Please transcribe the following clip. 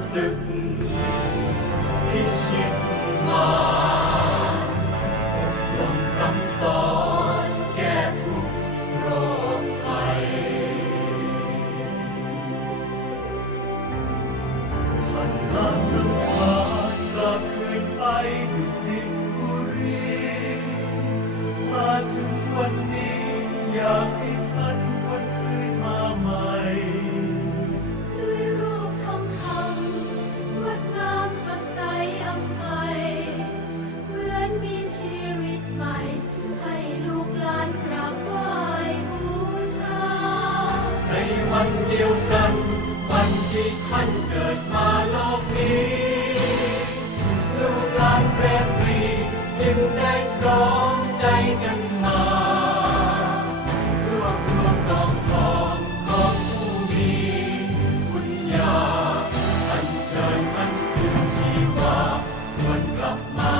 生命。 วันเดียวกัน วันที่ท่านเกิดมาโลกนี้ลูกหลานเรฟรีจึงได้พร้อมใจกันมารวบรวมกองทองของผู้มีบุญญาอันเชิญมันคืนชีวาวรกลับมา